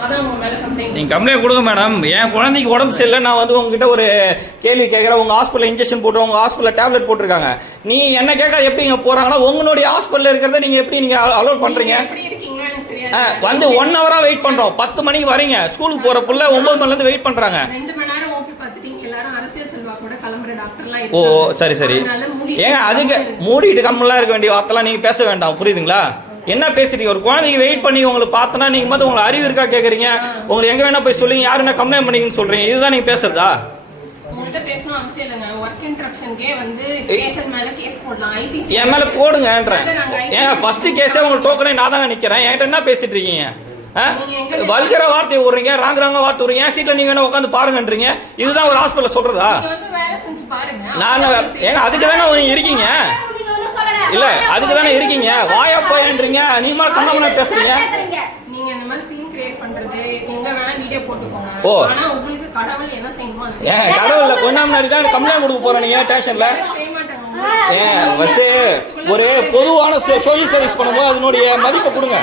நீங்கள் கம்ப்ளைண்ட் கொடுங்க மேடம். என் குழந்தைக்கு உடம்பு சரியில்லை, நான் வந்து உங்ககிட்ட ஒரு கேள்வி கேட்குறேன். உங்கள் ஹாஸ்பிட்டலில் இன்ஜெக்ஷன் போட்டு உங்கள் ஹாஸ்பிட்டலில் டேப்லெட் போட்டிருக்காங்க. நீ என்ன கேட்க எப்படி இங்கே போகிறாங்கன்னா உங்களுடைய ஹாஸ்பிட்டலில் இருக்கிறத நீங்கள் எப்படி நீங்கள் அலோட் பண்ணுறீங்க? வந்து 1 ஹவராக வெயிட் பண்ணுறோம். 10 மணிக்கு வரீங்க, ஸ்கூலுக்கு போகிற புள்ள 9 மணிலேருந்து வெயிட் பண்ணுறாங்க. ஓ சரி சரி. ஏங்க அதுக்கு மூடிட்டு கம்மெல்லாம் இருக்க வேண்டிய வார்த்தைலாம் நீங்கள் பேச வேண்டாம், புரியுதுங்களா? என்ன பேசுறீங்க? ஒரு குழந்தைக்கு வெயிட் பண்ணி உங்களுக்கு பார்த்தனா நீங்க வந்து உங்களுக்கு அறிவு இருக்கா கேக்குறீங்க. உங்களுக்கு எங்க வேணா போய் சொல்லுங்க, யாரு என்ன கம்ப்ளைண்ட் பண்ணீங்கன்னு சொல்றீங்க. இதுதான் நீங்க பேசுறதா? உங்கள்கிட்ட பேசணும் அவசியம் இல்லைங்க. ஒர்க் இன்டரப்ஷன்க்கே வந்து பேஷண்ட் மேல கேஸ் போடலாம், ஐபிசி என் மேல போடுங்கன்றேன். ஏங்க ஃபர்ஸ்ட் கேஸே உங்க டோக்கனே நான் தாங்க நிக்கிறேன். என்கிட்ட என்ன பேசிட்டு இருக்கீங்க? வல்கர வார்த்தை விடுறீங்க, ராங்க வார்த்தை விடுறீங்க. என் சீட்ல நீங்க வேணா உட்காந்து பாருங்கன்றீங்க. இதுதான் ஒரு ஹாஸ்பிட்டல் சொல்றதா? நான் ஏங்க அதுக்கு தானே நீங்க இருக்கீங்க. இல்ல அதுக்கு தானே இருக்கீங்க. வாயா போயன்றீங்க, நீமா கண்ணாமண்ணா பேசுறீங்க. நீங்க இந்த மாதிரி சீன் கிரியேட் பண்றது எங்க வேணா வீடியோ போட்டுக்கோங்க. ஆனா உங்களுக்கு கடவுள் என்ன செய்யணுமோ செய்யுங்க. கடவுள்ல கொஞ்ச முன்னாடி தான் கம்ப்ளைண்ட் கொடுக்க போறேன் நீங்க ஸ்டேஷன்ல. ஃபர்ஸ்ட் ஒரு பொதுவான சோஷியல் சர்வீஸ் பண்ணும்போது அதனுடைய மதிப்பை கொடுங்க.